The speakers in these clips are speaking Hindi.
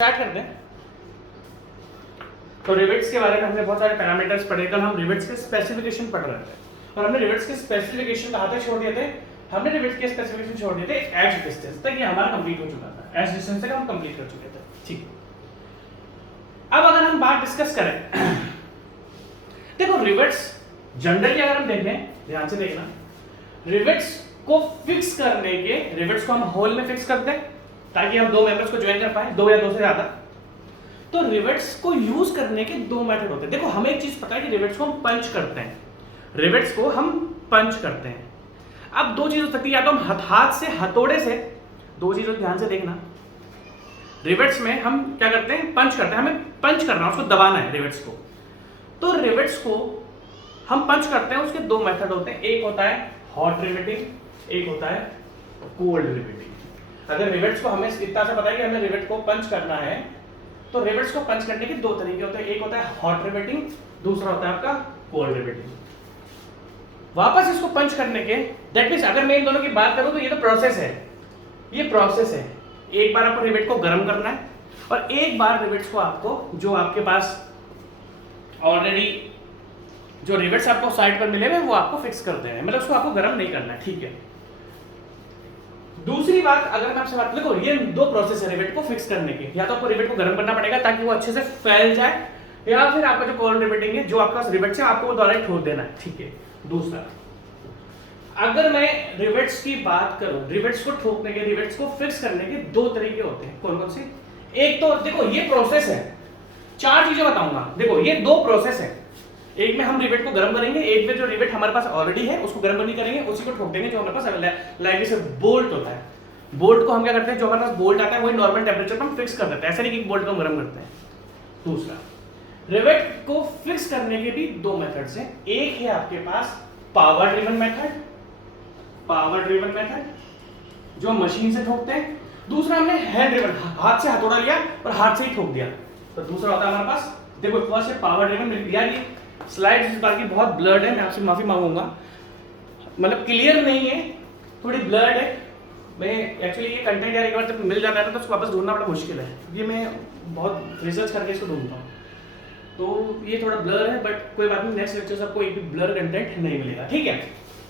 स्टार्ट करते हैं। तो रिवेट्स के बारे में हमने बहुत सारे पैरामीटर्स पढ़े। कल हम रिवेट्स के स्पेसिफिकेशन पढ़ रहे थे और हमने रिवेट्स के स्पेसिफिकेशन कहाँ तक छोड़ दिए थे? हमने रिवेट्स के स्पेसिफिकेशन छोड़ दिए थे एज डिस्टेंस तक। ये हमारा कंप्लीट हो चुका था, एज डिस्टेंस तक हम कंप्लीट कर चुके थे। ठीक, अब अगर हम बात डिस्कस करें, देखो रिवेट्स जनरली अगर हम देखें, ध्यान से देखना, रिवेट्स को फिक्स करने के, रिवेट्स को हम होल में फिक्स करते हैं ताकि हम दो मेंबर्स को ज्वाइन कर पाए, दो या दो से ज्यादा। तो रिवेट्स को यूज करने के दो मेथड होते हैं। देखो हमें एक चीज पता है कि रिवेट्स को हम पंच करते हैं, रिवेट्स को हम पंच करते हैं। अब दो चीज हो सकती है, या तो हम हाथ से, हथौड़े से, दो चीजों ध्यान से देखना। रिवेट्स में हम क्या करते हैं? पंच करते हैं, हमें पंच करना है, उसको दबाना है रिवेट्स को। तो रिवेट्स को हम पंच करते हैं, उसके दो मेथड होते हैं। एक होता है हॉट रिवेटिंग, एक होता है कोल्ड रिवेटिंग। अगर रिवेट्स को हमें इतना से पता है कि हमें रिवेट को पंच करना है, तो रिवेट्स को पंच करने के दो तरीके होते हैं। एक होता है हॉट रिवेटिंग, दूसरा होता है आपका कोल्ड रिवेटिंग। वापस इसको पंच करने के, दैट मींस अगर मैं इन दोनों की बात करूं तो ये तो प्रोसेस है, ये प्रोसेस है। एक बार आपको रिवेट को गर्म करना है और एक बार रिवेट्स को आपको, जो आपके पास ऑलरेडी जो रिवेट्स आपको साइड पर मिले हुए वो आपको फिक्स कर देना है, मतलब उसको आपको गर्म नहीं करना है। ठीक है। दूसरी बात, अगर मैं आपसे बात, देखो ये दो प्रोसेस है रिवेट को फिक्स करने के। या तो आपको रिवेट को गर्म करना पड़ेगा ताकि वो अच्छे से फैल जाए, या फिर आपका जो कोल्ड रिवेटिंग है, जो आपका रिवेट से आपको वो द्वारा ठोक देना है। ठीक है। दूसरा, अगर मैं रिवेट्स की बात करूं, रिवेट्स को ठोकने के, रिवेट्स को फिक्स करने के दो तरीके होते हैं। कौन कौन से? एक तो देखो ये प्रोसेस है, चार चीजें बताऊंगा। देखो ये दो प्रोसेस है, एक में हम रिवेट को गर्म करेंगे, एक में जो रिवेट हमारे पास ऑलरेडी है उसको गर्म नहीं करेंगे, उसी को ठोक देंगे जो हमारे पास लाइक जैसे बोल्ट होता है। बोल्ट को हम क्या करते हैं, जो हमारे पास बोल्ट आता है वही नॉर्मल टेम्परेचर पर हम फिक्स कर देते हैं, ऐसा नहीं कि बोल्ट को हम गर्म करते हैं। दूसरा, रिवेट को फिक्स करने के भी दो मेथड्स हैं। एक है आपके पास power driven method, power driven method जो मशीन से ठोकते हैं। दूसरा हमने हैंड ड्रिवन, हाथ से हथौड़ा लिया और हाथ से ही ठोक दिया। तो दूसरा होता है हमारे पास, देखो फर्स्ट है पावर ड्रिवन। यार ये स्लाइड इस बार की बहुत ब्लर्ड है, मैं आपसे माफी मांगूंगा, मतलब क्लियर नहीं है, थोड़ी ब्लर्ड है। मैं एक्चुअली ये कंटेंट यार एक बार जब मिल जाता है तो उसको वापस ढूंढना बड़ा मुश्किल है, क्योंकि मैं बहुत रिसर्च करके इसको ढूंढता हूँ। तो ये थोड़ा ब्लर है, बट कोई बात नहीं, नेक्स्ट लेक्चर से आपको एक भी ब्लर कंटेंट नहीं मिलेगा। ठीक है।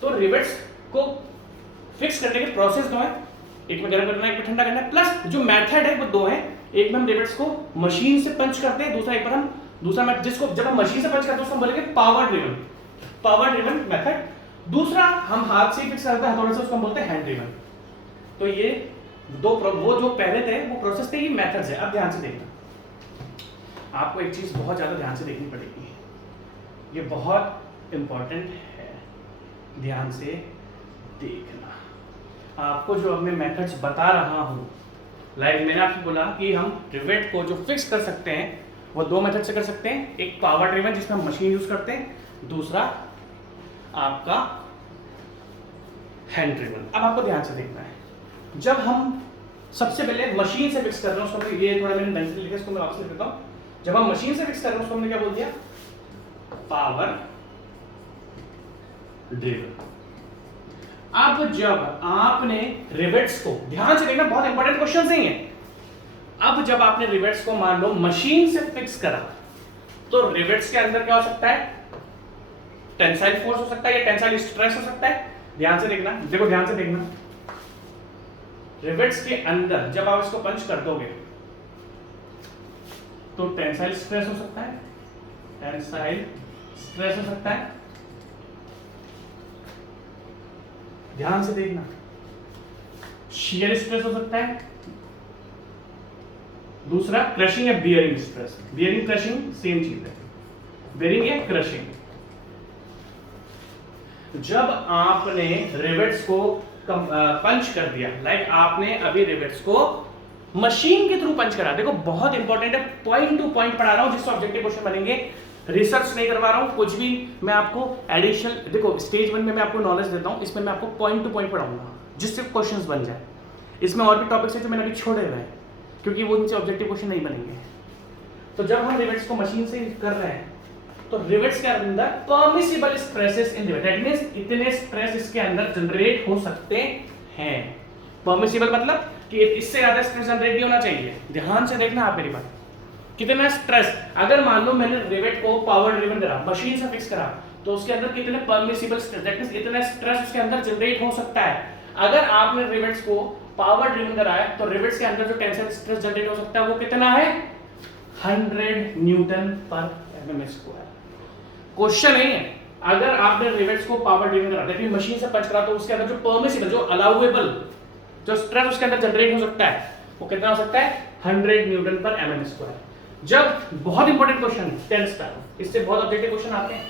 तो रिवेट्स को फिक्स करने के प्रोसेस दो है, एक में गर्म करना है, एक में ठंडा करना है। प्लस जो मेथड है वो दो है, एक में हम रिवेट्स को मशीन से पंच करते हैं, दूसरा एक बार हम दूसरा मेथड जिसको जब हम मशीन से पंच करते हैं उसको हम बोलेंगे power driven, power driven method. दूसरा हम हाथ से फिक्स करते हैं हथौड़े से, उसको हम बोलते हैं हैंड ड्रिवन। तो ये दो वो जो पहले थे वो प्रोसेस थे, ये मेथड्स है। अब ध्यान से देखना, आपको एक चीज बहुत ज्यादा ध्यान से देखनी पड़ेगी, ये बहुत इंपॉर्टेंट है, ध्यान से देखना। आपको जो अब मैं मेथड्स बता रहा हूं, लाइक मैंने आपको बोला कि हम रिवेट को जो फिक्स कर सकते हैं वो दो मेथड से कर सकते हैं। एक पावर ड्रिवन जिसमें हम मशीन यूज करते हैं, दूसरा आपका हैंड ड्रिवन। अब आपको ध्यान से देखना है, जब हम सबसे पहले मशीन से फिक्स कर रहे हैं उसको, ये थोड़ा मैंने ढंग से लिखा, इसको मैं वापस लिख देता हूं। जब हम मशीन से फिक्स कर रहे हैं उसको हमने क्या बोल दिया? Power driven. अब जब आपने रिवेट्स को, ध्यान से देखना, बहुत इंपॉर्टेंट क्वेश्चन ही है। अब जब आपने रिवेट्स को मान लो मशीन से फिक्स करा, तो रिवेट्स के अंदर क्या हो सकता है? टेंसाइल फोर्स हो सकता है या टेंसाइल स्ट्रेस हो सकता है। ध्यान से देखना, देखो ध्यान से देखना, रिवेट्स के अंदर जब आप इसको पंच कर दोगे तो टेंसाइल स्ट्रेस हो सकता है, टेंसाइल स्ट्रेस हो सकता है। ध्यान से देखना, शियर स्ट्रेस हो सकता है। दूसरा क्रशिंग या bearing stress. Bearing crushing same चीज है, बियरिंग या क्रशिंग। जब आपने रिवेट्स को पंच कर दिया, लाइक आपने अभी रिवेट्स को मशीन के थ्रू पंच करा, देखो बहुत इंपॉर्टेंट है, पॉइंट टू पॉइंट पढ़ा रहा हूं जिससे ऑब्जेक्टिव क्वेश्चन बनेंगे, रिसर्च नहीं करवा रहा हूं कुछ भी। मैं आपको एडिशनल, देखो स्टेज 1 में मैं आपको नॉलेज देता हूं, इसमें मैं आपको पॉइंट टू पॉइंट पढ़ाऊंगा जिससे क्वेश्चंस बन जाए। इसमें और भी टॉपिक्स है जो मैंने अभी छोड़े हुए हैं, क्योंकि वो इनसे ऑब्जेक्टिव क्वेश्चन नहीं बनेंगे। तो जब हम रिवेट्स को मशीन से कर रहे हैं तो रिवेट्स के अंदर permissible stresses in rivet, that means इतने स्ट्रेस इसके अंदर जनरेट हो सकते हैं। परमिसिबल मतलब कि इससे ज्यादा स्ट्रेस जनरेट नहीं होना चाहिए। ध्यान से देखना आप मेरी बात, कितना स्ट्रेस, अगर मान लो मैंने रिवेट को पावर ड्रिवन करा, मशीन से फिक्स करा, तो उसके अंदर कितने परमिसिबल स्ट्रेस, दैट मींस इतना स्ट्रेस उसके अंदर जनरेट हो सकता है। अगर आपने रिवेट्स को पावर ड्रिवन कराया तो रिवेट्स के अंदर जो टेंसाइल स्ट्रेस जनरेट हो सकता है वो कितना है, 100 न्यूटन पर mm स्क्वायर। क्वेश्चन नहीं है, अगर आपने रिवेट्स को पावर ड्रिवन करा, दैट मींस मशीन से पंच करा, तो उसके अंदर जो परमिसिबल, जो अलाउएबल जो स्ट्रेस उसके अंदर जनरेट हो सकता है वो कितना हो सकता है, 100 न्यूटन पर mm स्क्वायर। जब बहुत इंपॉर्टेंट क्वेश्चन 10 स्टार, इससे बहुत ऑब्जेक्टिव क्वेश्चन आते हैं,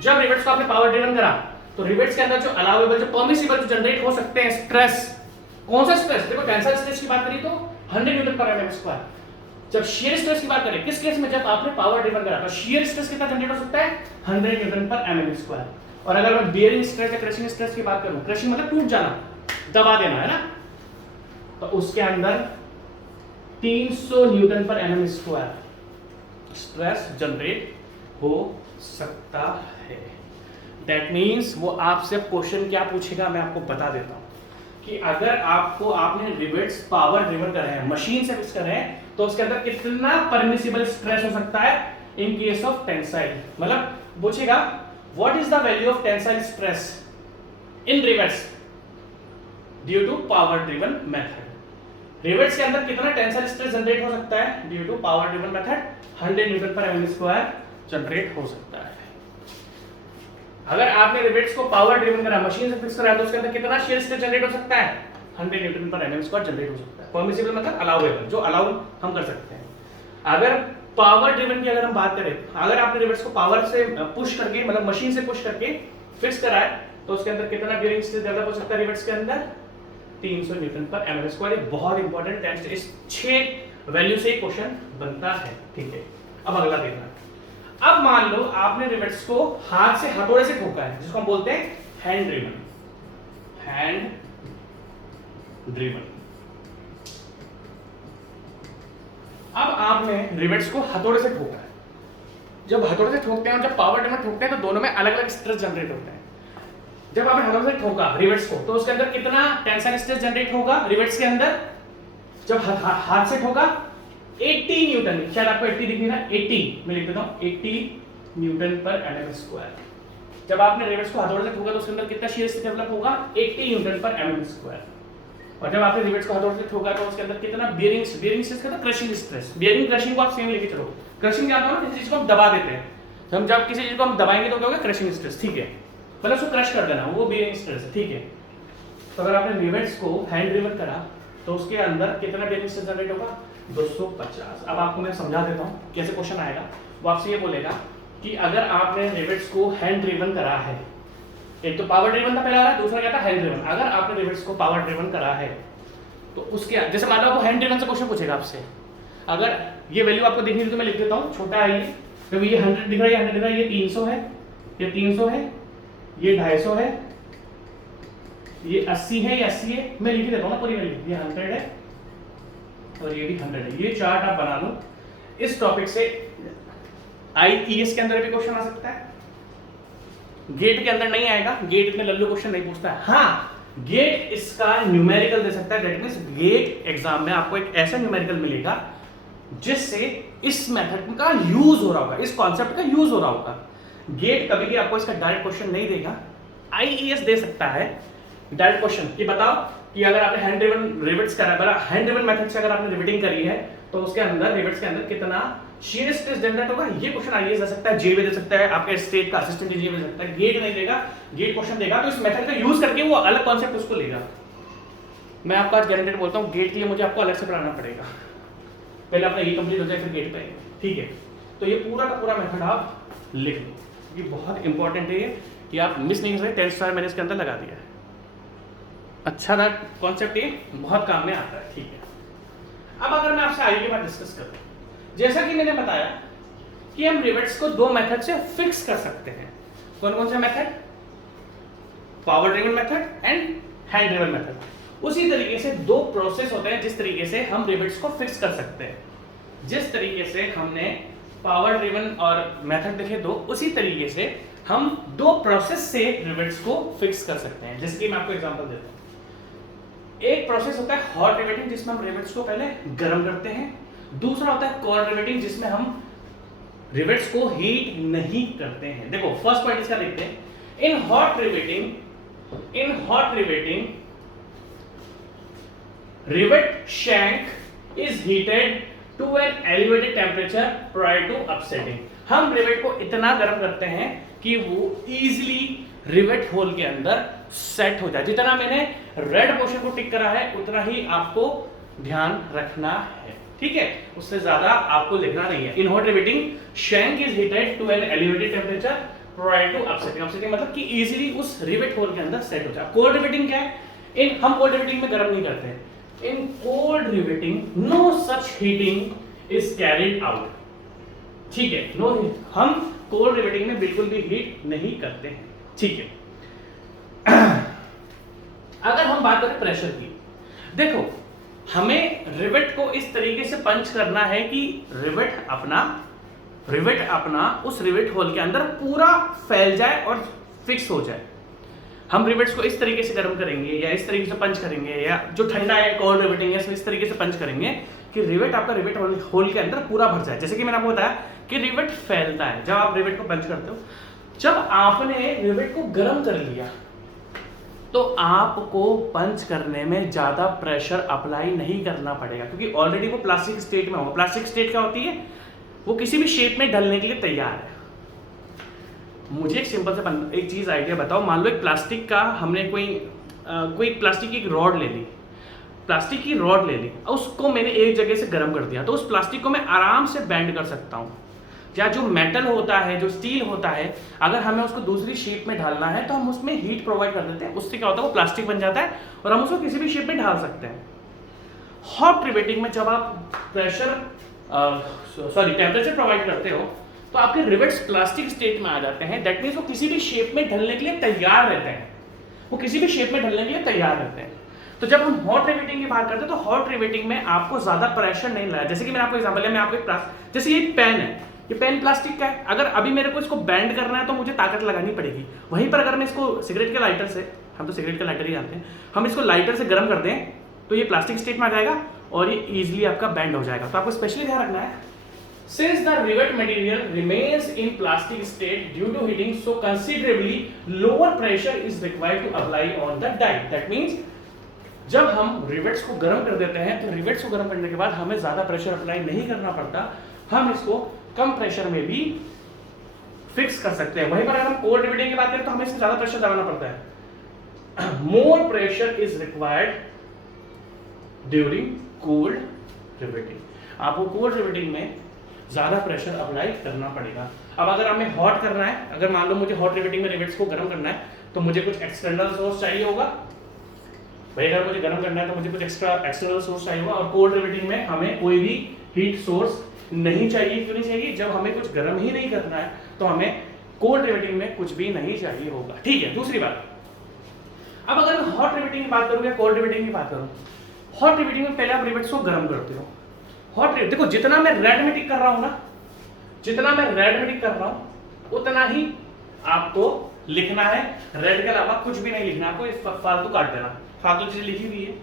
जब रिवेट्स को आपने पावर ड्रिवन करा तो रिवेट्स के अंदर जो अलाउएबल, जो परमिसिबल जो जनरेट हो सकते हैं स्ट्रेस, कौन सा स्ट्रेस, देखो टेंसाइल स्ट्रेस की बात करी तो 100 न्यूटन पर mm स्क्वायर। जब शियर स्ट्रेस की बात करें, किस केस में, जब आपने पावर ड्रिवन करा तो शियर स्ट्रेस कितना जनरेट हो सकता है, 100 न्यूटन पर mm स्क्वायर। और अगर मैं बेयरिंग स्ट्रेस या क्रशिंग स्ट्रेस की बात करूं, क्रशिंग मतलब टूट जाना, दबा देना है ना, तो उसके अंदर 300 न्यूटन पर mm स्क्वायर स्ट्रेस जनरेट हो सकता है। दैट मींस वो आपसे क्वेश्चन क्या पूछेगा मैं आपको बता देता हूं कि अगर आपने रिवेट्स पावर ड्रिवन कर रहे हैं, मशीन से फिक्स कर रहे हैं, तो उसके अंदर कितना परमिसिबल स्ट्रेस हो सकता है इन केस ऑफ टेंसाइल, मतलब पूछेगा what is the value of tensile stress in rivets due to power driven method. Rivets के अंदर कितना टेंसाइल स्ट्रेस जनरेट हो सकता है due to power driven method, 100 newton पर mm स्क्वायर जनरेट हो सकता है। अगर आपने रिवेट्स को पावर ड्रिवन करा, मशीन से फिक्स करा, तो उसके अंदर कितना शियर स्ट्रेस जनरेट हो सकता है, 100 न्यूटन पर mm स्क्वायर जनरेट हो सकता है। परमिसिबल मतलब अलाउएबल, जो अलाउ हम कर सकते हैं। अगर पावर ड्रिवन की अगर हम बात करें, अगर आपने रिवेट्स को पावर से पुश करके, मतलब मशीन से पुश करके फिक्स करा है, तो उसके अंदर कितना बेयरिंग स्ट्रेस डेवलप हो सकता है रिवेट्स के अंदर, 300 न्यूटन पर mm स्क्वायर। बहुत इंपॉर्टेंट टेस्ट, इस 6 वैल्यू से क्वेश्चन बनता है, ठीक है। अब अगला देखना, अब मान लो आपने रिवेट्स को हाथ से, हथौड़े से ठोका है, जिसको हम बोलते हैं हैंड ड्रिवन, हैंड ड्रिवन। अब आपने रिवेट्स को हथौड़े से ठोका है, जब हथौड़े से ठोकते हैं और जब पावर ड्रिवन ठोकते हैं तो दोनों में अलग अलग स्ट्रेस जनरेट होते हैं। जब आपने हथौड़े से ठोका रिवेट्स को, तो उसके अंदर कितना टेंसाइल स्ट्रेस जनरेट होगा रिवेट्स के अंदर, जब हाथ से ठोका 80 न्यूटन, शायद आपको 80 दिख रहा है, 80 मैं लिख देता हूं, 80 न्यूटन पर mm स्क्वायर। जब आपने रिवेट्स को हथौड़े से ठोका तो उसके अंदर कितना शियर स्ट्रेस डेवलप होगा, 80 न्यूटन पर mm स्क्वायर। और जब आपने रिवेट्स को हथौड़े से ठोका तो उसके अंदर कितना बेयरिंग स्ट्रेस का, क्रशिंग स्ट्रेस। बेयरिंग क्रशिंग को आप सेम लेके चलो, क्रशिंग क्या होता है ना, किसी चीज को हम दबा देते हैं, हम जब किसी चीज को हम दबाएंगे तो क्या होगा, क्रशिंग स्ट्रेस, ठीक है, मतलब उसको क्रश कर देना, वो बेयरिंग स्ट्रेस है, ठीक है। तो अगर आपने रिवेट्स को हैंड ड्रिवन करा तो उसके अंदर कितना बेयरिंग स्ट्रेस जनरेट होगा, 250। अब आपको मैं समझा देता हूँ कैसे क्वेश्चन आएगा। वो आपसे ये बोलेगा कि अगर आपने रिवेट्स को हैंड ड्रिवन करा है, एक तो पावर ड्रिवन था पहला, दूसरा क्या था हैंड ड्रिवन। अगर आपने रिवेट्स को पावर ड्रिवन करा है तो उसके, जैसे मान लो आपको हैंड ड्रिवन से क्वेश्चन पूछेगा आपसे, अगर ये वैल्यू आपको देखनी है तो मैं लिख देता हूँ, छोटा है ये, तो ये 100 दिख रहा है, 100 दिख रहा है, ये 300 है, ये 300 है, ये 250 है, ये 80 है, ये 80 है, मैं लिख देता हूँ ना पूरी वैल्यू, ये 100 है और ये भी 100 है। ये चार्ट आप बना लो। इस टॉपिक से IES के अंदर भी क्वेश्चन आ सकता है, गेट के अंदर नहीं आएगा, गेट इतने लल्लू क्वेश्चन नहीं पूछता है। हाँ, गेट इसका न्यूमेरिकल दे सकता है, दैट मींस गेट एग्जाम में आपको एक ऐसा न्यूमेरिकल मिलेगा जिससे इस मेथड का यूज हो रहा होगा, इस कॉन्सेप्ट का यूज हो रहा होगा। गेट कभी भी आपको इसका डायरेक्ट क्वेश्चन नहीं देगा, IES दे सकता है डायरेक्ट क्वेश्चन कि बताओ कि अगर आपने हैंड ड्रिवन रिवेट्स करा है, हैंड ड्रिवन मेथड से अगर आपने रिवेटिंग करी है तो उसके अंदर रिवेट्स के अंदर कितना शियर स्ट्रेस जनरेट होगा। ये क्वेश्चन IES दे सकता है, जेबी दे सकता है, आपके स्टेट का असिस्टेंट जेबी दे सकता है। गेट नहीं देगा, गेट क्वेश्चन देगा तो इस मेथड का यूज करके वो अलग कॉन्सेप्ट उसको लेगा। मैं आपको आज गारंटेड बोलता हूँ, गेट के लिए मुझे आपको अलग से पढ़ाना पड़ेगा, पहले अपना ये कंप्लीट हो जाए फिर गेट पे, ठीक है। तो ये पूरा का पूरा मेथड आप लिख लो, ये बहुत इंपॉर्टेंट है कि आप मिस नहीं कर सकते। 10 स्टार मैंने इसके अंदर लगा दिया है, अच्छा था कॉन्सेप्ट, ये बहुत काम में आता है, ठीक है। अब अगर मैं आपसे आगे की बात डिस्कस करूं, जैसा कि मैंने बताया कि हम रिवेट्स को 2 मेथड से फिक्स कर सकते हैं। कौन कौन सा method, power driven method and hand driven method. उसी तरीके से 2 प्रोसेस होते हैं जिस तरीके से हम रिवेट्स को फिक्स कर सकते हैं। जिस तरीके से हमने पावर ड्रिवन और मेथड देखे 2, उसी तरीके से हम 2 प्रोसेस से रिवेट्स को फिक्स कर सकते हैं। जैसे कि मैं आपको एग्जांपल देता हूं, एक प्रोसेस होता है हॉट रिवेटिंग जिसमें हम रिवेट्स को पहले गर्म करते हैं, दूसरा होता है कोल्ड रिवेटिंग जिसमें हम रिवेट्स को हीट नहीं करते हैं। देखो फर्स्ट पॉइंट इसका लिखते हैं, in hot riveting rivet shank is heated to an elevated temperature prior to upsetting. हम रिवेट को इतना गर्म करते हैं कि वो इजीली रिवेट होल के अंदर सेट हो जाए। जितना मैंने रेड पोर्शन को टिक करा है उतना ही आपको ध्यान रखना है, ठीक है, उससे ज्यादा आपको लिखना नहीं है। In hot riveting shank is heated to an elevated temperature prior to upsetting. Upsetting मतलब कि इजीली उस रिवेट होल के अंदर सेट हो जाए। कोल्ड रिवेटिंग क्या है? हम कोल्ड रिवेटिंग में गर्म नहीं करते हैं। In cold riveting no such heating is carried out, ठीक है, नो, हम कोल्ड रिवेटिंग में बिल्कुल भी हीट नहीं करते हैं, ठीक है। अगर हम बात करें प्रेशर की, देखो हमें रिवेट को इस तरीके से पंच करना है कि रिवेट अपना उस रिवेट होल के अंदर पूरा फैल जाए और फिक्स हो जाए। हम रिवेट्स को इस तरीके से गर्म करेंगे या इस तरीके से पंच करेंगे, या जो ठंडा है कोल्ड रिवेटिंग है इसमें इस तरीके से पंच करेंगे कि रिवेट आपका रिवेट होल के अंदर पूरा भर जाए। जैसे कि मैंने आपको बताया कि रिवेट फैलता है जब आप रिवेट को पंच करते हो। जब आपने रिवेट को गर्म कर लिया तो आपको पंच करने में ज्यादा प्रेशर अप्लाई नहीं करना पड़ेगा, क्योंकि ऑलरेडी वो प्लास्टिक स्टेट में होगा। प्लास्टिक स्टेट क्या होती है? वो किसी भी शेप में ढलने के लिए तैयार है। मुझे एक सिंपल सा एक चीज आइडिया बताओ। मान लो एक प्लास्टिक का हमने कोई प्लास्टिक की एक रॉड ले ली, प्लास्टिक की रॉड ले ली, उसको मैंने एक जगह से गर्म कर दिया, तो उस प्लास्टिक को मैं आराम से बेंड कर सकता हूँ। या जो मेटल होता है, जो स्टील होता है, अगर हमें उसको दूसरी शेप में ढालना है तो हम उसमें हीट प्रोवाइड कर देते हैं। उससे क्या होता है, वो प्लास्टिक बन जाता है और हम उसको किसी भी शेप में ढाल सकते हैं। हॉट रिवेटिंग में जब आप टेम्परेचर प्रोवाइड करते हो तो आपके रिवेट्स प्लास्टिक स्टेट में आ जाते हैं। दैट मीन्स वो किसी भी शेप में ढलने के लिए तैयार रहते हैं, वो किसी भी शेप में ढलने के लिए तैयार रहते हैं। तो जब हम हॉट रिवेटिंग की बात करते हैं तो हॉट रिवेटिंग में आपको ज्यादा प्रेशर नहीं लगाया। जैसे कि मैंने आपको एग्जांपल दिया, मैं आपको जैसे ये पेन है, ये पेन प्लास्टिक का है, अगर अभी मेरे को इसको बैंड करना है तो मुझे ताकत लगानी पड़ेगी। वहीं पर अगर मैं इसको सिगरेट के लाइटर से, हम तो सिगरेट का लाइटर ही जानते हैं, हम इसको लाइटर से गर्म कर दें तो ये प्लास्टिक स्टेट में आ जाएगा और ये इजीली आपका बैंड हो जाएगा। तो आपको स्पेशली ध्यान रखना है, since the rivet material remains in plastic state due to heating, so considerably lower pressure is required to apply on the die. That means जब हम रिवेट्स को गर्म कर देते हैं तो रिवेट्स को गर्म करने के बाद हमें ज्यादा प्रेशर अप्लाई नहीं करना पड़ता, हम इसको कम प्रेशर में भी फिक्स कर सकते हैं। वहीं पर अगर हम कोल्ड रिवेटिंग की बात करें तो हमें इससे ज्यादा प्रेशर लगाना पड़ता है। More pressure is required during cold riveting. आपको कोल्ड रिवेटिंग में ज्यादा प्रेशर अप्लाई करना पड़ेगा। अब अगर हमें हॉट करना है, अगर मान लो मुझे हॉट रिवेटिंग में रिवेट्स को गर्म करना है तो मुझे कुछ एक्सटर्नल सोर्स चाहिए होगा। भाई अगर मुझे गर्म करना है तो मुझे कुछ एक्सटर्नल सोर्स चाहिए होगा, और कोल्ड रिवेटिंग में हमें कोई भी हीट सोर्स नहीं चाहिए। क्यों नहीं चाहिए? जब हमें कुछ गर्म ही नहीं करना है तो हमें कोल्ड रिवेटिंग में कुछ भी नहीं चाहिए होगा, ठीक है। दूसरी बात, अब अगर मैं हॉट रिवेटिंग की बात करूं या कोल्ड रिवेटिंग की बात करूं, हॉट रिवेटिंग में पहले आप रिवेट्स को गर्म करते हो। हॉट रिवेट, देखो जितना मैं रेड में टिक कर रहा हूं ना, जितना मैं रेड में टिक कर रहा हूं उतना ही आपको लिखना है। रेड के अलावा कुछ भी नहीं लिखना, आपको इस फालतू काट देना, फालतू चीजें लिखी हुई है,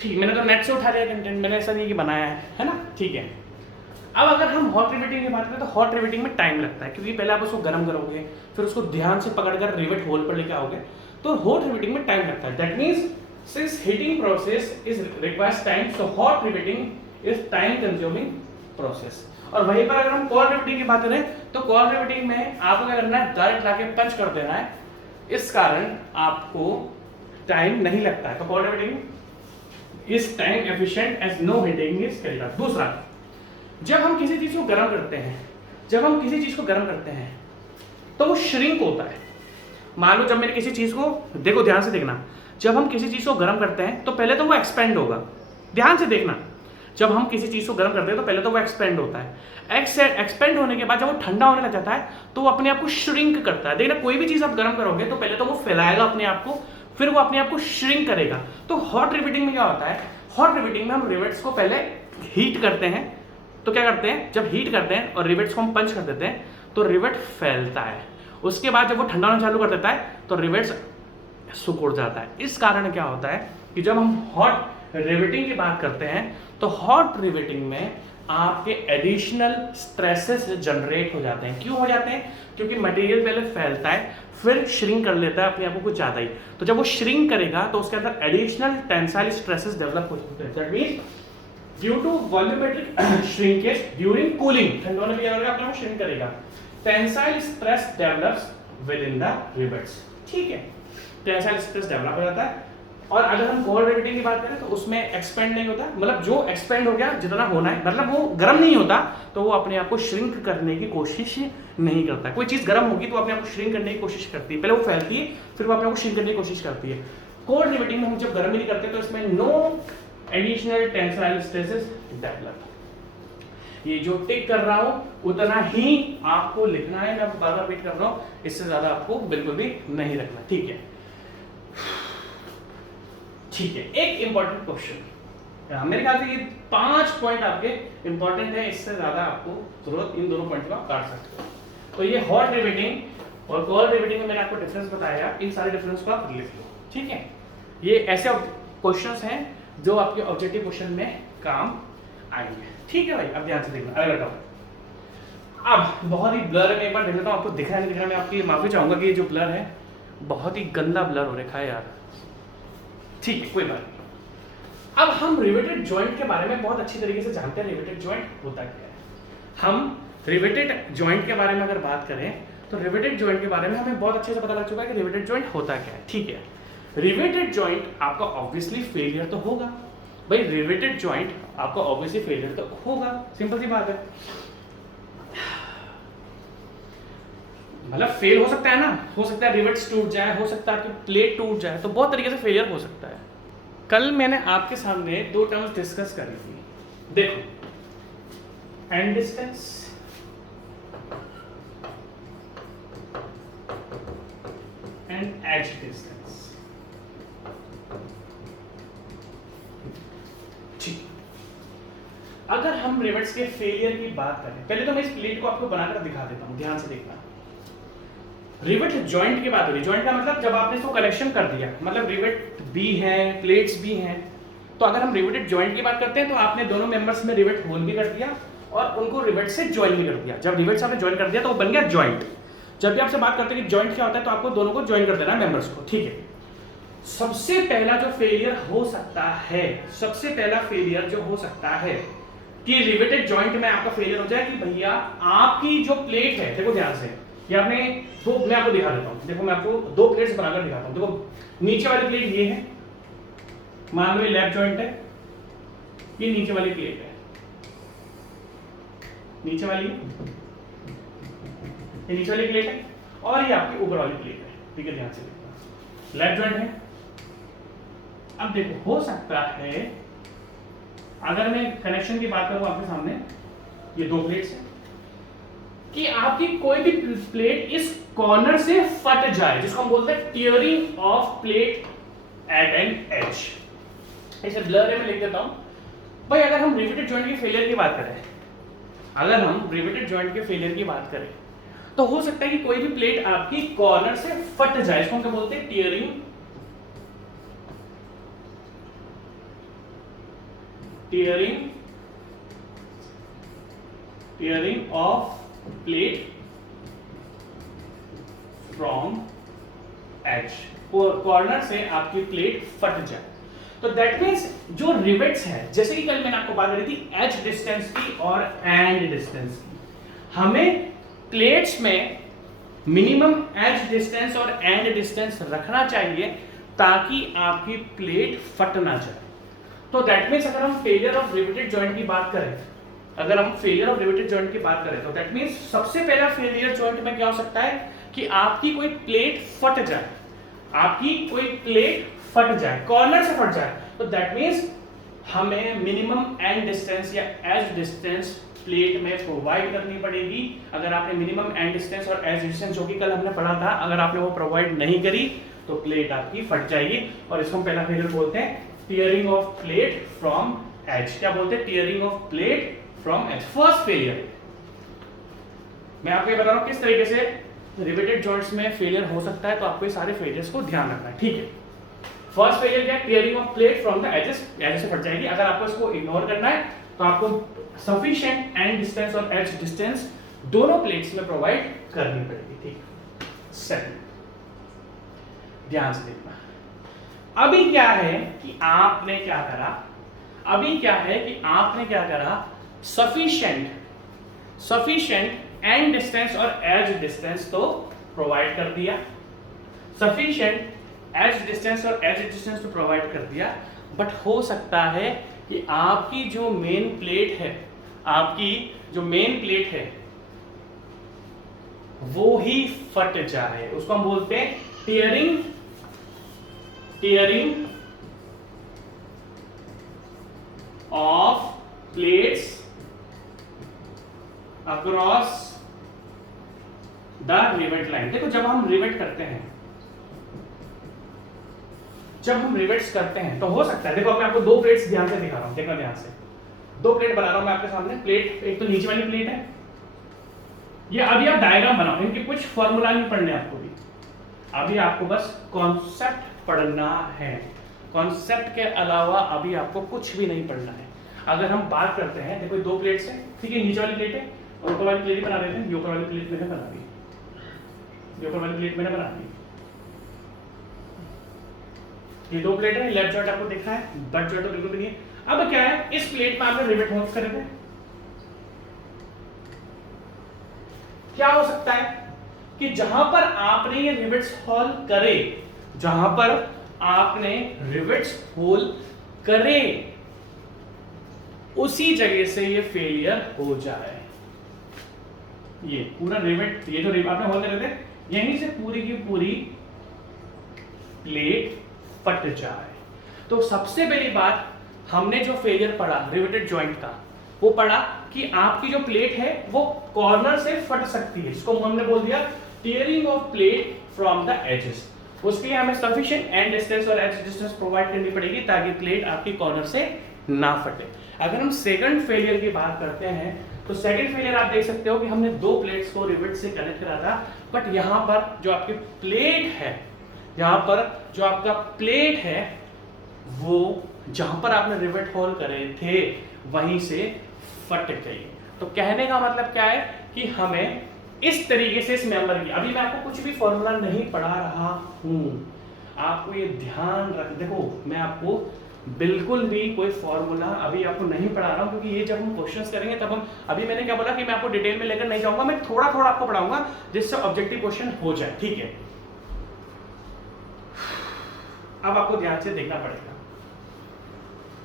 ठीक। मैंने तो नेट से उठा लिया कंटेंट, मैंने ऐसा नहीं कि बनाया है ना, ठीक है। अब अगर हम हॉट रिवेटिंग की बात करें तो हॉट रिवेटिंग में टाइम लगता है, क्योंकि पहले आप उसको गर्म करोगे, फिर उसको ध्यान से पकड़कर रिवेट होल पर लेके आओगे, तो हॉट रिवेटिंग में टाइम लगता है। That means since heating process is requires time, so hot riveting is time consuming process. और वहीं पर अगर हम कोल्ड रिवेटिंग की बात करें तो कोल्ड रिवेटिंग में आपको क्या करना है, डायरेक्ट लाके पंच कर देना है, इस कारण आपको टाइम नहीं लगता है। तो cold riveting is time efficient as no heating is carried out. दूसरा, जब हम किसी चीज को गर्म करते हैं, जब हम किसी चीज को गर्म करते हैं तो वो श्रिंक होता है। मान लो जब मैंने किसी चीज को, देखो ध्यान से देखना, जब हम किसी चीज को गर्म करते हैं तो पहले तो वो एक्सपेंड होगा। ध्यान से देखना, जब हम किसी चीज को गर्म करते हैं तो पहले तो वो एक्सपेंड होता है। एक्सपेंड होने के बाद जब वो ठंडा होने लग जाता है तो वो अपने आप को श्रिंक करता है। देखना, कोई भी चीज आप गर्म करोगे तो पहले तो वो फैलाएगा अपने आप को, फिर वो अपने आप को श्रिंक करेगा। तो हॉट रिवेटिंग में क्या होता है, हॉट रिवेटिंग में हम रिवेट्स को पहले हीट करते हैं। तो क्या करते हैं, जब हीट करते हैं और रिवेट्स को हम पंच कर देते हैं तो रिवेट फैलता है। उसके बाद जब वो ठंडा होना चालू कर देता है तो रिवेट्स सुकुड़ जाता है। इस कारण क्या होता है कि जब हम हॉट रिवेटिंग की बात करते हैं तो हॉट रिवेटिंग में आपके एडिशनल स्ट्रेसेस जनरेट हो जाते हैं। क्यों हो जाते हैं? क्योंकि मटेरियल पहले फैलता है, फिर श्रिंक कर लेता है अपने आप को कुछ ज़्यादा ही। तो जब वो श्रिंक करेगा तो उसके अंदर एडिशनल टेंसाइल स्ट्रेसेस डेवलप हो सकते हैं। That means due to volumetric shrinkage during cooling, ठंडा होने की वजह से अपने आप श्रिंक करेगा, tensile stress develops within the rivets. ठीक है, टेंसाइल स्ट्रेस डेवलप हो जाता है। और अगर हम कोल्ड रिवेटिंग की बात करें तो उसमें एक्सपेंड नहीं होता, मतलब जो एक्सपेंड हो गया जितना होना है, मतलब वो गर्म नहीं होता तो वो अपने आप को श्रिंक करने की कोशिश नहीं करता। कोई चीज़ गर्म होगी तो अपने आप को श्रिंक करने की कोशिश करती है, पहले वो फैलती है फिर वो अपने आप को श्रिंक करने की कोशिश करती है। कोल्ड रिवेटिंग में हम जब गर्म ही नहीं करते तो इसमें no additional tensile stresses develop. ये जो टिक कर रहा हूं उतना ही आपको लिखना है, मैं बार बार रिपीट कर रहा हूं, इससे ज्यादा आपको बिल्कुल भी नहीं रखना। ठीक है, ठीक है। एक इंपॉर्टेंट क्वेश्चन, मेरे ख्याल से ये 5 पॉइंट आपके इंपॉर्टेंट है, इससे ज्यादा आपको जरूरत इन दोनों पॉइंट का काट सकते हो। तो ये हॉट रिवेटिंग और कोल्ड रिवेटिंग में मैंने आपको डिफरेंस बताया, इन सारे डिफरेंस को आप लिख लो। ठीक है, ये ऐसे क्वेश्चंस हैं जो आपके ऑब्जेक्टिव क्वेश्चन में काम आएंगे। ठीक है भाई, अब ध्यान से देखना। अगला टॉपिक, अब बहुत ही ब्लर है, एक बार देख लेता हूं, आपको दिख रहा है नहीं दिख रहा, मैं आपकी माफी चाहूंगा कि ये जो ब्लर है बहुत ही गंदा ब्लर हो रखा है यार। ठीक है, कोई बात नहीं। अब हम रिवेटेड जॉइंट के बारे में बहुत अच्छी तरीके से जानते हैं, रिवेटेड जॉइंट होता क्या है। हम रिवेटेड जॉइंट के बारे में अगर बात करें तो रिवेटेड जॉइंट के बारे में हमें बहुत अच्छे से पता लग चुका है कि रिवेटेड जॉइंट होता क्या है। ठीक है, रिवेटेड जॉइंट आपका ऑब्वियसली फेलियर तो होगा भाई, रिवेटेड जॉइंट आपका ऑब्वियसली फेलियर तो होगा, सिंपल सी बात है। मतलब फेल हो सकता है ना, हो सकता है रिवेट्स टूट जाए, हो सकता है कि प्लेट टूट जाए, तो बहुत तरीके से फेलियर हो सकता है। कल मैंने आपके सामने 2 टर्म्स डिस्कस करी थी, देखो, end distance and edge distance. ठीक, अगर हम रिवेट्स के फेलियर की बात करें, पहले तो मैं इस प्लेट को आपको बनाकर दिखा देता हूं, ध्यान से देखना। रिवेट जॉइंट की बात हो रही, जॉइंट का मतलब जब आपने इसको कनेक्शन कर दिया, मतलब रिवेट भी है प्लेट्स भी हैं, तो अगर हम रिवेटेड जॉइंट की बात करते हैं तो आपने दोनों मेंबर्स में रिवेट होल भी कर दिया और उनको रिवेट से ज्वाइन भी कर दिया। जब रिवेट से आपने ज्वाइन कर दिया तो वो बन गया जॉइंट। जब भी आपसे बात करते हैं कि जॉइंट क्या होता है तो आपको दोनों को ज्वाइन कर देना है, मेंबर्स को। ठीक है, सबसे पहला जो फेलियर हो सकता है, सबसे पहला फेलियर जो हो सकता है कि रिवेटेड जॉइंट में आपका फेलियर हो जाए कि भैया आपकी जो प्लेट है, देखो ध्यान से, ये आपने तो मैं आपको दिखा देता हूं, देखो मैं आपको 2 प्लेट्स बनाकर दिखाता हूं। देखो नीचे वाली प्लेट ये है, मान लो ये लेफ्ट जॉइंट है, ये नीचे वाली प्लेट है, नीचे वाली ये नीचे वाली प्लेट है और ये आपकी ऊपर वाली प्लेट है। ठीक है, ध्यान से देखना, लेफ्ट जॉइंट है। अब देखो हो सकता है अगर मैं कनेक्शन की बात करूं आपके सामने, ये 2 प्लेट्स हैं, कि आपकी कोई भी प्लेट इस कॉर्नर से फट जाए, जिसको हम बोलते हैं tearing of plate at an edge. इसे ब्लर है, मैं लिख देता हूं भाई। अगर हम रिवेटेड जॉइंट के फेलियर की बात करें, अगर हम रिवेटेड जॉइंट के फेलियर की बात करें तो हो सकता है कि कोई भी प्लेट आपकी कॉर्नर से फट जाए, इसको हम क्या बोलते हैं tearing of plate from edge, corner से आपकी प्लेट फट जाए। तो दैट मींस जो रिवेट्स है, जैसे कि कल मैंने आपको बात करी थी एज डिस्टेंस की और एंड डिस्टेंस की, हमें प्लेट्स में मिनिमम एज डिस्टेंस और एंड डिस्टेंस रखना चाहिए ताकि आपकी प्लेट फट ना जाए। तो दैट मींस अगर हम फेलियर ऑफ रिवेटेड जॉइंट की बात करें, अगर हम फेलियर ऑफ रिवेटेड जॉइंट की बात करें तो दैट मींस सबसे पहला फेलियर जॉइंट में क्या हो सकता है कि आपकी कोई प्लेट फट जाए, आपकी कोई प्लेट फट जाए, कॉर्नर से फट जाए। तो दैट मींस हमें मिनिमम एंड डिस्टेंस या एज डिस्टेंस प्लेट में प्रोवाइड करनी पड़ेगी। अगर आपने मिनिमम एंड डिस्टेंस और एज डिस्टेंस जो कि कल हमने पढ़ा था, अगर आपने वो प्रोवाइड नहीं करी तो प्लेट आपकी फट जाएगी और इसको हम पहला फेलियर बोलते हैं tearing of plate from edge. क्या बोलते हैं? Tearing of plate from edge, first failure. मैं आपको ये बता रहा हूं किस तरीके से रिवेटेड जॉइंट्स में फेलियर हो सकता है, तो आपको ये सारे फेलियर्स को ध्यान रखना है। ठीक है, फर्स्ट फेलियर क्या है? Tearing of plate from the edges, edges से फट जाएगी। अगर आपको इसको इग्नोर करना है तो आपको सफिशिएंट एंड डिस्टेंस और एज डिस्टेंस दोनों प्लेट्स में प्रोवाइड करनी पड़ेगी। ठीक, सेकंड ध्यान से देखना। अभी क्या है कि आपने क्या करा, अभी क्या है कि आपने क्या करा, सफिशिएंट एंड डिस्टेंस और एज डिस्टेंस तो प्रोवाइड कर दिया, सफिशिएंट एज डिस्टेंस और एज डिस्टेंस तो प्रोवाइड कर दिया, बट हो सकता है कि आपकी जो मेन प्लेट है, आपकी जो मेन प्लेट है वो ही फट जाए। उसको हम बोलते हैं tearing of plates across the rivet line. देखो जब हम रिवेट करते हैं, जब हम रिवेट्स करते हैं तो हो सकता है, देखो मैं आपको दो प्लेट्स ध्यान से दिखा रहा हूं, देखना ध्यान से, दो प्लेट बना रहा हूं मैं आपके सामने। प्लेट एक तो नीचे वाली प्लेट है, ये अभी आप डायग्राम बनाओ, इनके कुछ फॉर्मूला नहीं पढ़ने आपको भी, अभी आपको बस कॉन्सेप्ट पढ़ना है, कॉन्सेप्ट के अलावा अभी आपको कुछ भी नहीं पढ़ना है। अगर हम बात करते हैं, देखो दो प्लेट्स है, ठीक है, नीचे वाली प्लेट है और ऊपर वाली प्लेट बना देते हैं, ऊपर वाली प्लेट मैंने बना दी, ऊपर वाली प्लेट मैंने बना दी, ये दो प्लेट है, लेफ्ट जॉइंट आपको दिख रहा है, बट जॉइंट तो बिल्कुल भी नहीं है। अब क्या है, इस प्लेट में आपने रिवेट होल्स करे थे, क्या हो सकता है कि जहां पर आपने ये रिवेट्स होल करे, जहां पर आपने रिवेट्स होल करे उसी जगह से ये फेलियर हो जाए, ये पूरा रिवेट, ये जो आपने होल करे थे, यहीं से पूरी की पूरी प्लेट फट जाए। तो सबसे पहली बात हमने जो फेलियर पढ़ा रिवेटेड जॉइंट का, वो पढ़ा कि आपकी जो प्लेट है वो कॉर्नर से फट सकती है, जिसको हमने बोल दिया tearing of plate from the edges. उसके लिए हमें सफिशिएंट एंड डिस्टेंस और एज डिस्टेंस प्रोवाइड करनी पड़ेगी ताकि प्लेट आपकी कॉर्नर से ना फटे। अगर हम सेकंड फेलियर की बात करते हैं तो सेकंड फेलियर आप देख सकते हो कि हमने दो प्लेट्स को रिवेट से कनेक्ट करा था, बट यहां पर जो आपकी प्लेट है, यहां पर जो आपका प्लेट है वो जहां पर आपने रिवेट होल करे थे वहीं से फट गई। तो कहने का मतलब क्या है कि हमें इस तरीके से इस मेंबर की, अभी मैं आपको कुछ भी फॉर्मूला नहीं पढ़ा रहा हूं, आपको ये ध्यान रख, देखो मैं आपको बिल्कुल भी कोई फॉर्मूला अभी आपको नहीं पढ़ा रहा हूं, क्योंकि ये जब हम क्वेश्चंस करेंगे तब हम, अभी मैंने क्या बोला कि मैं आपको डिटेल में लेकर नहीं जाऊंगा, मैं थोड़ा थोड़ा आपको पढ़ाऊंगा जिससे ऑब्जेक्टिव क्वेश्चन हो जाए, ठीक है। अब आपको ध्यान से देखना पड़ेगा,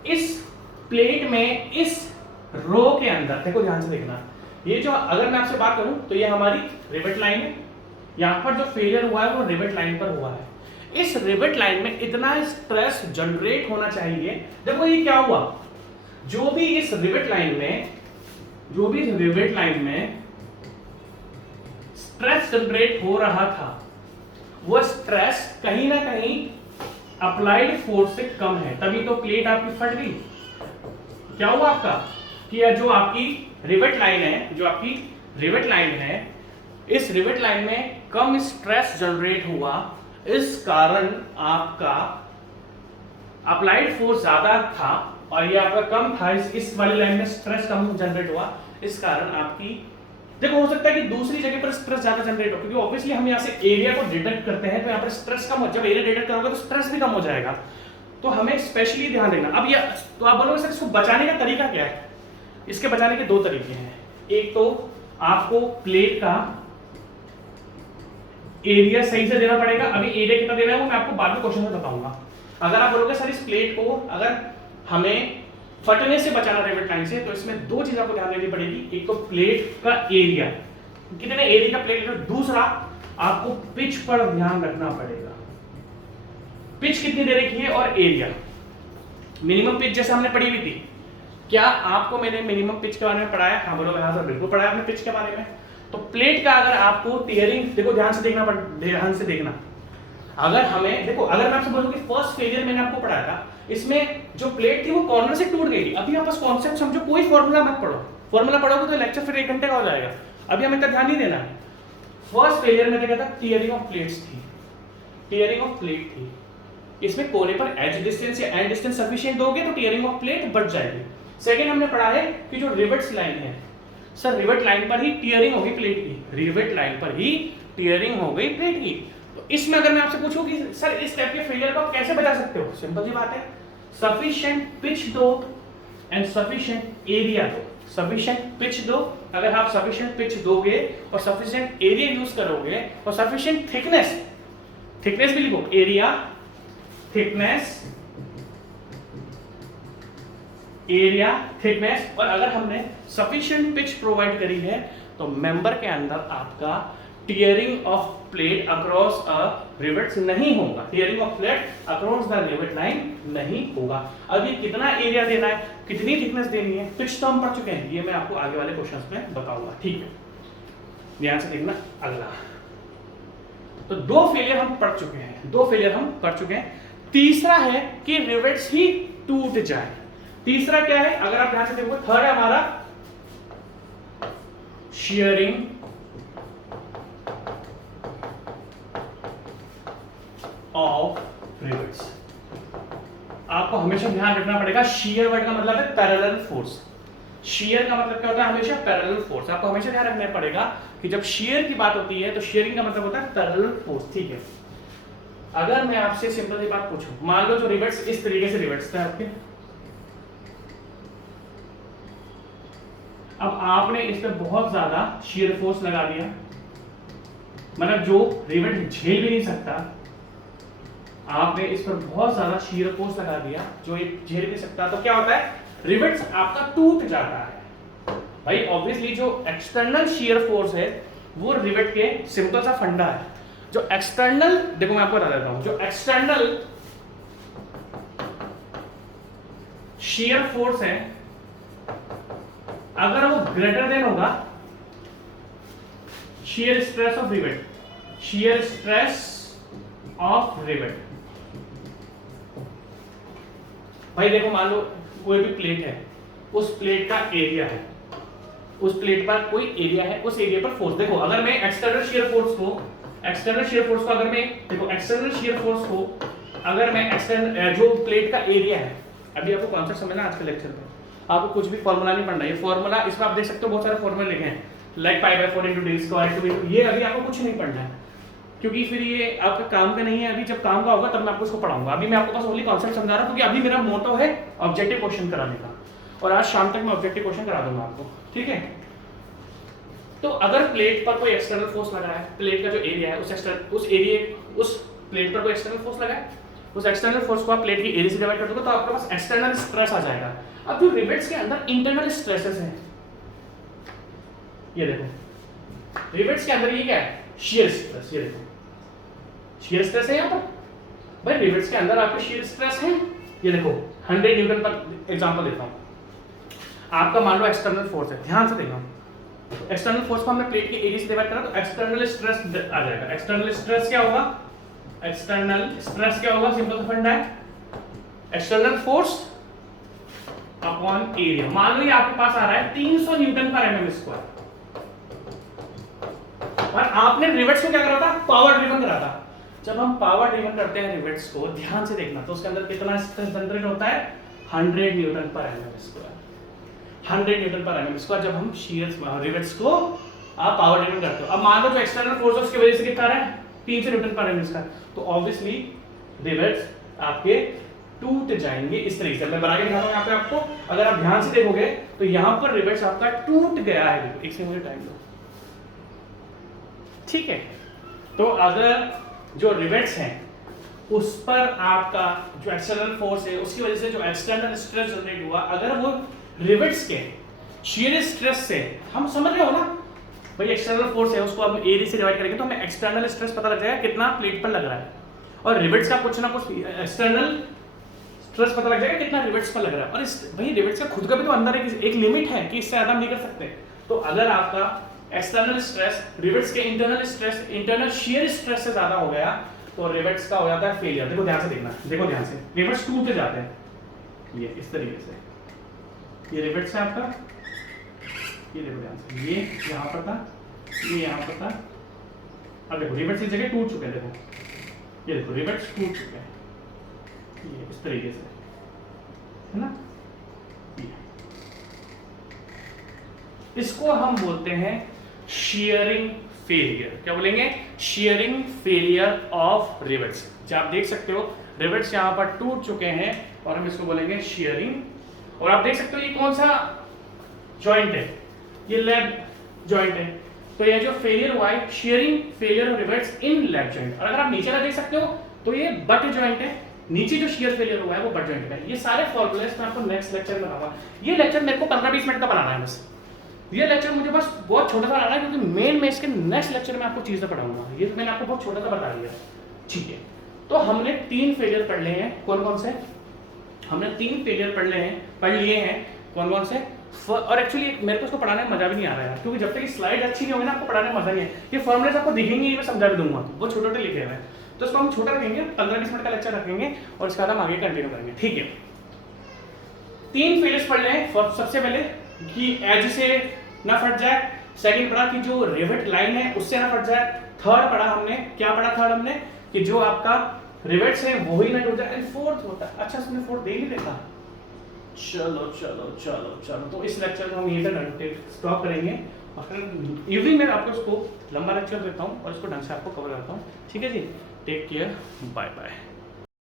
इस प्लेट में इस रो के अंदर, देखो ध्यान से देखना, ये जो, अगर मैं आपसे बात करूं तो ये हमारी रिवेट लाइन है, यहां पर जो फेलियर हुआ है वो रिवेट लाइन पर हुआ है। इस रिवेट लाइन में इतना स्ट्रेस जनरेट होना चाहिए, देखो ये क्या हुआ, जो भी इस रिवेट लाइन में, जो भी रिवेट लाइन में स्ट्रेस जनरेट हो रहा था वो स्ट्रेस कहीं ना कहीं अप्लाइड फोर्स से कम है, तभी तो प्लेट आपकी फट गई। क्या हुआ आपका कि जो आपकी रिवेट लाइन है, जो आपकी रिवेट लाइन है, इस रिवेट लाइन में कम स्ट्रेस जनरेट हुआ, इस कारण आपका अप्लाइड फोर्स ज्यादा था और ये आपका कम था, इस वाली लाइन में स्ट्रेस कम जनरेट हुआ, इस कारण आपकी, देखो हो सकता है कि दूसरी जगह पर स्ट्रेस ज्यादा जनरेट हो, क्योंकि ऑब्वियसली हम यहाँ से एरिया को डिटेक्ट करते हैं तो यहाँ पर स्ट्रेस कम हो, जब एरिया डिटेक्ट करोगे तो स्ट्रेस भी कम हो जाएगा, तो हमें स्पेशली ध्यान देना। अब ये तो आप बोलोगे सर इसको बचाने का तरीका क्या है, इसके बचाने के दो तरीके हैं, एक तो आपको प्लेट का एरिया सही से देना पड़ेगा, अभी एरिया कितना देना है वो मैं आपको बाद में क्वेश्चन में बताऊंगा। अगर आप बोलोगे सर इस प्लेट को अगर हमें फटने से बचाना रिवेट लाइन से, तो इसमें दो चीज आपको ध्यान देनी पड़ेगी, एक तो प्लेट का एरिया, कितने एरिया का प्लेट, दूसरा आपको पिच पर ध्यान रखना पड़ेगा, पिच कितनी दे रखी है और एरिया, मिनिमम पिच जैसे हमने पढ़ी हुई थी, क्या आपको मैंने मिनिमम पिच के बारे में पढ़ाया? हाँ बोलो हाँ सर बिल्कुल पढ़ाया आपने पिच के बारे में। तो प्लेट का अगर आपको टीयरिंग, देखो ध्यान से देखना, ध्यान से देखना, अगर हमें, देखो अगर मैं आपसे बोलूं कि फर्स्ट फेलियर मैंने आपको पढ़ाया था, इसमें जो प्लेट थी वो कॉर्नर से टूट गई थी, अभी आप बस कॉन्सेप्ट समझो, कोई फॉर्मूला मत पढ़ो, फॉर्मूला पढ़ोगे तो लेक्चर फिर 1 घंटे का हो जाएगा, अभी हमें इतना ध्यान नहीं देना है। फर्स्ट फेलियर में क्या था, टीयरिंग ऑफ प्लेट्स थी, टीयरिंग ऑफ प्लेट थी, इसमें कोने पर एज डिस्टेंस या एंड डिस्टेंस सफिशिएंट दोगे तो टियरिंग ऑफ प्लेट बढ़ जाएगी। सेकंड हमने पढ़ा है कि जो रिवेट्स लाइन है, सर रिवेट लाइन पर ही टियरिंग होगी प्लेट की, रिवेट लाइन पर ही टियरिंग हो गई प्लेट की। तो इसमें अगर मैं आपसे पूछूं कि सर इस टाइप के फेलियर को आप कैसे बचा सकते हो, सिंपल सी बात है, सफिशिएंट पिच दो एंड सफिशिएंट एरिया दो। सफिशिएंट पिच दो, अगर आप सफिशिएंट पिच दोगे और सफिशिएंट एरिया यूज करोगे और सफिशिएंट थिकनेस, थिकनेस भी लिखो, एरिया, थिकनेस, एरिया, थिकनेस, और अगर हमने सफिशिएंट पिच प्रोवाइड करी है तो मेंबर के अंदर आपका tearing of plate across a rivets नहीं होगा, tearing of plate across the rivet line नहीं होगा। अब ये कितना एरिया देना है, कितनी थिकनेस देनी है, पिच तो हम पढ़ चुके हैं, ये मैं आपको आगे वाले क्वेश्चंस में बताऊंगा, ठीक है, ध्यान से देखना। अगला तो दो फेलियर हम पढ़ चुके हैं, तीसरा है कि रिवेट्स ही टूट जाए। तीसरा क्या है, अगर आप ध्यान से देखो, थर्ड है हमारा शियरिंग ऑफ रिवेट्स। आपको हमेशा ध्यान रखना पड़ेगा, शियर वर्ड का मतलब है पैरेलल फोर्स, शियर का मतलब क्या होता है, हमेशा पैरेलल फोर्स। आपको हमेशा ध्यान रखना पड़ेगा कि जब शियर की बात होती है तो शियरिंग का मतलब होता है पैरेलल फोर्स, ठीक है। अगर मैं आपसे सिंपल सी बात पूछूं, मान लो जो रिवेट्स इस तरीके से रिवेट्स थे आपके, अब आपने इस पे बहुत ज्यादा शियर फोर्स लगा दिया, मतलब जो रिवेट झेल भी नहीं सकता, आपने इस पर बहुत ज्यादा शियर फोर्स लगा दिया जो ये झेल नहीं सकता, तो क्या होता है, रिवेट्स आपका टूट जाता है। भाई ऑब्वियसली जो एक्सटर्नल शियर फोर्स है वो रिवेट के सिंपल सा फंडा है, जो एक्सटर्नल, देखो मैं आपको बता देता हूं, जो एक्सटर्नल शियर फोर्स है अगर वो ग्रेटर देन होगा shear stress of rivet, shear stress of rivet. भाई देखो मान लो कोई भी प्लेट है, उस प्लेट का एरिया है, उस प्लेट पर कोई एरिया है, उस एरिया पर फोर्स, देखो अगर मैं एक्सटर्नल शियर फोर्स को अगर मैं देखो एक्सटर्नल शियर फोर्स को अगर मैं एक्सटर्नल जो प्लेट का एरिया है, अभी आपको कॉन्सेप्ट समझना आज के लेक्चर में, आपको कुछ भी फॉर्मूला नहीं पढ़ना, ये फॉर्मूला इसमें आप देख सकते हो बहुत सारे फॉर्मूले लिखे हैं, लाइक π/4 × d स्क्वायर, ये अभी आपको कुछ नहीं पढ़ना है क्योंकि फिर ये आपका काम का नहीं है, अभी जब काम का होगा तब मैं आपको इसको पढ़ाऊंगा। अभी मैं आपको बस ओनली कॉन्सेप्ट समझा रहा हूं क्योंकि अभी मेरा मोटो है ऑब्जेक्टिव क्वेश्चन कराने का, और आज शाम तक मैं ऑब्जेक्टिव क्वेश्चन करा दूंगा आपको, ठीक है। तो अगर प्लेट पर कोई एक्सटर्नल फोर्स लगा है, प्लेट का जो एरिया है उस प्लेट पर कोई एक्सटर्नल फोर्स लगा है, उस एक्सटर्नल फोर्स को आप प्लेट की एरिया से डिवाइड कर दोगे तो आपके पास एक्सटर्नल स्ट्रेस आ जाएगा। अब जो रिवेट्स के अंदर इंटरनल स्ट्रेसेस हैं, ये देखो रिवेट्स के अंदर ये क्या है, शियर स्ट्रेस, ये देखो शियर स्ट्रेस है यहाँ पर, भाई रिवेट्स के अंदर आपके शियर स्ट्रेस है, ये देखो 100 न्यूटन पर एग्जांपल देता हूँ, आपका मान लो एक्सटर्नल फोर्स है, ध्यान से देखना, एक्सटर्नल फोर्स को हमने प्लेट के एरिया से डिवाइड करा तो एक्सटर्नल स्ट्रेस आ जाएगा। एक्सटर्नल स्ट्रेस क्या होगा, सिंपल सा फंडा है, एक्सटर्नल फोर्स अपॉन एरिया। मान लो ये आपके पास आ रहा है 300 न्यूटन पर mm स्क्वायर, और आपने रिवेट्स को क्या करा था, पावर ड्रिवन करा था। जब हम पावर ड्रिवन करते हैं रिवेट्स को, ध्यान से देखना, तो उसके अंदर कितना स्ट्रेस जनरेट होता है, 100 न्यूटन पर mm स्क्वायर, 100 न्यूटन पर mm स्क्वायर। जब हम शियर रिवेट्स को आप पावर ड्रिवन करते हो, अब मान लो जो एक्सटर्नल फोर्स है उसकी वजह से कितना आ रहा है, 300 न्यूटन पर mm स्क्वायर, तो ऑब्वियसली रिवेट्स आपके टूट जाएंगे। इस तरीके से मैं बना के दिखा रहा हूं यहाँ पे आपको, अगर आप ध्यान से देखोगे तो यहाँ पर रिवेट्स आपका टूट गया है, देखो एक सेकंड मुझे टाइम दो, ठीक है। तो अगर जो रिवेट्स हैं उस पर आपका जो एक्सटर्नल फोर्स है उसकी वजह से जो एक्सटर्नल स्ट्रेस जनरेट हुआ, अगर वो रिवेट्स के शियर स्ट्रेस से, हम समझ रहे हो ना भाई, एक्सटर्नल फोर्स है उसको हम एरिया से डिवाइड करेंगे तो हमें एक्सटर्नल स्ट्रेस पता लग जाएगा कितना प्लेट पर लग रहा है, और रिवेट्स का कुछ ना कुछ एक्सटर्नल स्ट्रेस पता लग जाएगा कितना रिवेट्स पर लग रहा है। और इस भाई रिवेट्स का खुद का भी तो अंदर एक लिमिट है कि इससे ज्यादा नहीं कर सकते। तो अगर आपका एक्सटर्नल स्ट्रेस रिवेट्स के इंटरनल शियर स्ट्रेस से ज्यादा हो गया तो रिवेट्स का हो जाता है फेलियर। देखो ध्यान से देखना, देखो ध्यान से, रिवेट्स टूट जाते हैं, ये इस तरीके से, ये रिवेट्स है आपका, ये देखो ध्यान से, ये यहाँ पर था, ये यहाँ पर था, अब देखो रिवेट्स इस जगह टूट चुके हैं, देखो ये देखो रिवेट्स टूट चुके हैं, ये इस तरीके से, है ना। इसको हम बोलते हैं शीयरिंग फेलियर। क्या बोलेंगे? Shearing failure of rivets. जो आप देख सकते हो रिवेट्स यहाँ पर टूट चुके हैं और हम इसको बोलेंगे शीयरिंग। और आप देख सकते हो ये कौन सा जॉइंट है? ये लैब जॉइंट है। तो ये जो फेलियर हुआ है, shearing failure of rivets in lab joint. और अगर आप नीचे का देख सकते हो तो ये बट जॉइंट है, नीचे जो शियर फेलियर हुआ है वो बट जॉइंट है। ये सारे फॉर्मूलेस मैं आपको नेक्स्ट लेक्चर में बताऊंगा। ये लेक्चर मेरे को 15-20 मिनट का बनाना है बस। ये लेक्चर मुझे बस बहुत छोटा सा बनाना है क्योंकि मेन में इसके नेक्स्ट लेक्चर में आपको चीजें पढ़ाऊंगा। ये मैंने आपको बहुत छोटा सा बता दिया, ठीक है। तो हमने 3 फेलियर पढ़ लिए हैं। कौन कौन से? हमने 3 फेलियर पढ़ लिए हैं। कौन कौन से? और एक्चुअली मेरे को इसको पढ़ाने में मजा भी नहीं आ रहा है क्योंकि जब तक स्लाइड अच्छी नहीं होगी ना आपको पढ़ाने में मजा नहीं है। ये फॉर्मुलेस आपको दिखेंगे, मैं समझा भी दूंगा, वो छोटे छोटे लिखे हुए हैं। तो इसको हम छोटा रखेंगे, 15-20 मिनट का लेक्चर रखेंगे और इसके बाद हम आगे कंटिन्यू करेंगे, ठीक है। 3 फेलियर्स पढ़ लें। सबसे पहले कि एज से ना फट जाए, सेकंड पढ़ा कि जो रिवेट लाइन है उससे ना फट जाए, थर्ड पढ़ा हमने, क्या पढ़ा थर्ड हमने, कि जो आपका रिवेट्स है वो ही ना टूट जाए, एंड फोर्थ होता है, अच्छा इसमें फोर्थ दे ही देखा। चलो चलो चलो चलो, तो इस लेक्चर को हम यहीं पे स्टॉप करेंगे और फिर इवनिंग में आपको इसको लंबा लेक्चर देता हूँ और इसको ढंग से आपको कवर करता हूँ, ठीक है जी। Take care, bye bye.